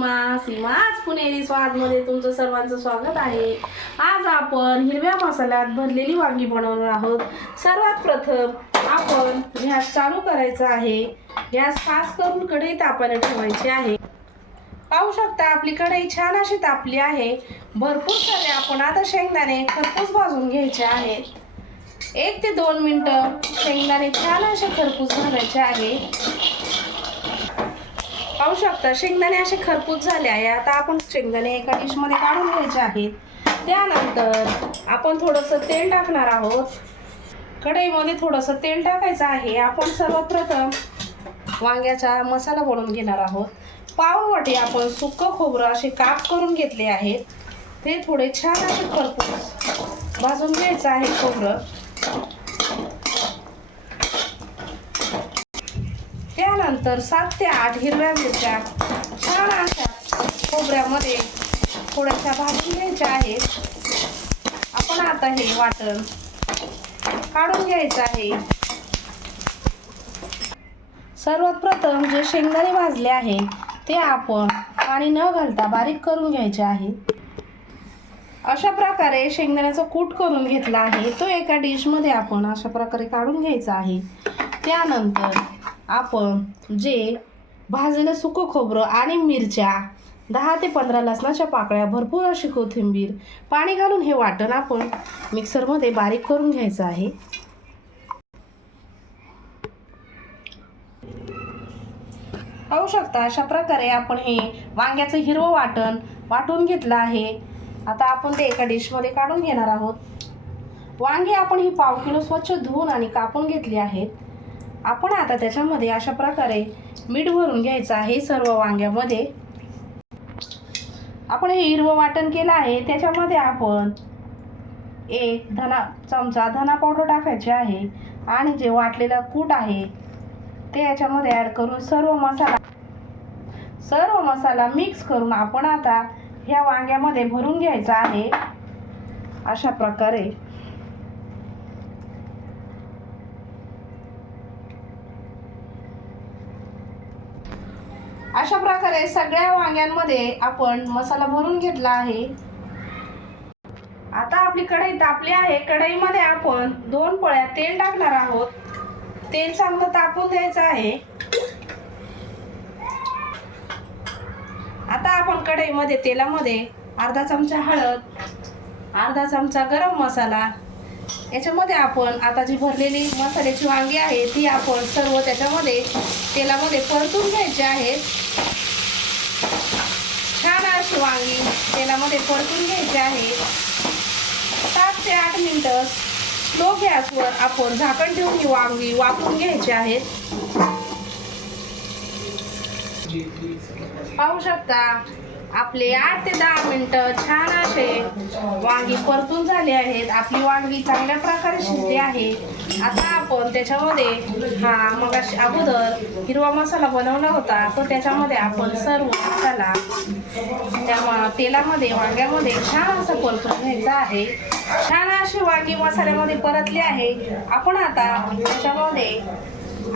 सीमाच पुणेरी स्वादमध्ये तुमचं सर्वांचं स्वागत आहे। आज आपण हिरव्या मसाल्यात भरलेली वांगी बनवणार आहोत। सर्वात प्रथम आपण गॅस चालू करायचा आहे। गॅस फास्ट करून कढई तापायला ठेवायची आहे। पाहू शकता आपली कढई छान अशी तापली आहे। भरपूर सारे आपण आता शेंगदाणे खरपूस भाजून घ्यायचे आहेत। 1 ते 2 मिनिटं शेंगदाणे छान असे खरपूस भाजायचे आहे। पाहू शकता शेंगदाणे असे खरपूस झाले आहे। आता आपण शेंगदाणे एका डिश मध्ये काढून घ्यायचे आहेत। त्यानंतर आपण थोडंसं तेल टाकणार आहोत। कढईमध्ये थोडंसं तेल टाकायचं आहे। आपण सर्वप्रथम वांग्याचा मसाला बनवून घेणार आहोत। पाव वाटी आपण सुक्क खोबरं असे काप करून घेतले आहेत। ते थोडे छान असे खरपूस भाजून घ्यायचं आहे खोबरं। त्यानंतर 7 ते 8 हिरव्या मिरच्या छान अशा खोबऱ्यामध्ये थोड्याशा भाजून घ्यायच्या आहेत। आपण आता हे वाटण काढून घ्यायचं आहे। सर्वात प्रथम जे शेंगदाणे भाजले आहे ते आपण पाणी न घालता बारीक करून घ्यायचे आहे। अशा प्रकारे शेंगदाण्याचा कूट करून घेतला आहे। तो एका डिश मध्ये आपण अशा प्रकारे काढून घ्यायचा आहे। त्यानंतर आपण जे भाजलेलं सुकं खोबरं आणि मिरच्या 10 ते 15 लसणाच्या पाकळ्या भरपूर अशी कोथिंबीर पाणी घालून हे वाटण आपण मिक्सरमध्ये बारीक करून घ्यायचं आहे। पाहू शकता अशा प्रकारे आपण हे वांग्याचं हिरवं वाटण वाटून घेतलं आहे। आता आपण ते एका डिश मध्ये काढून घेणार आहोत। वांगी आपण ही पाव किलो स्वच्छ धुवून आणि कापून घेतली आहेत। आपण आता त्याच्यामध्ये अशा प्रकारे मीठ भरून घ्यायचं आहे। सर्व वांग्यामध्ये आपण हे हिरवं वाटण केलं आहे। त्याच्यामध्ये आपण 1 चमचा धना पावडर टाकायचे आहे आणि जे वाटलेलं कूट आहे ते याच्यामध्ये ॲड करून सर्व मसाला मिक्स करून आपण आता ह्या वांग्यामध्ये भरून घ्यायचा आहे। अशा प्रकारे सगळ्या वांग्यांमध्ये आपण मसाला भरून घेतला आहे। आता आपली कढई तापली आहे। कढईमध्ये आपण 2 पळ्या तेल टाकणार आहोत। तेल चांगलं तापून द्यायचं आहे। आता आपण कढईमध्ये तेलामध्ये अर्धा चमचा हळद, अर्धा चमचा गरम मसाला, याच्यामध्ये आपण आता जी भरलेली मसाल्याची वांगी आहे ती आपण सर्व त्याच्यामध्ये तेलामध्ये परतून घ्यायची आहेत। छान अशी वांगी तेलामध्ये परतून घ्यायची आहे। 7 ते 8 मिनिटं स्लो गॅसवर आपण झाकण ठेवून ही वांगी वाफवून घ्यायची आहेत। पाहू शकता आपले 8 ते 10 मिनिटं छान असे वांगी परतून झाले आहेत। आपली वांगी चांगल्या प्रकारे शिजली आहे। आता आपण त्याच्यामध्ये मगाशी अगोदर हिरवा मसाला बनवला होता तो त्याच्यामध्ये आपण सर्व मसाला त्या तेलामध्ये वांग्यामध्ये छान असं परतून घ्यायचा आहे। छान अशी वांगी मसाल्यामध्ये परतली आहे। आपण आता त्याच्यामध्ये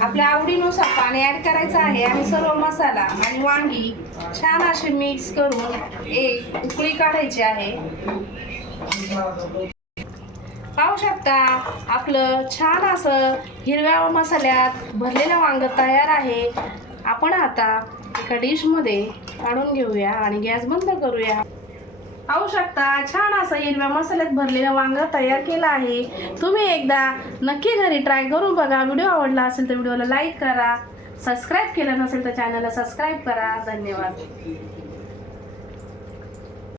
आपल्या आवडीनुसार पाणी ॲड करायचं आहे आणि सर्व मसाला आणि वांगी छान असे मिक्स करून एक उकळी काढायची आहे। पाहू शकता आपलं छान असं हिरव्या मसाल्यात भरलेलं वांग तयार आहे। आपण आता एका डिश मध्ये काढून घेऊया आणि गॅस बंद करूया। पाहू शकता छान असं हिरव्या मसाल्यात भरलेलं वांग तयार केलं आहे। तुम्ही एकदा नक्की घरी ट्राय करून बघा। व्हिडिओ आवडला असेल तर व्हिडिओला लाईक करा, सबस्क्राईब केलं नसेल तर चॅनलला सबस्क्राईब करा। धन्यवाद।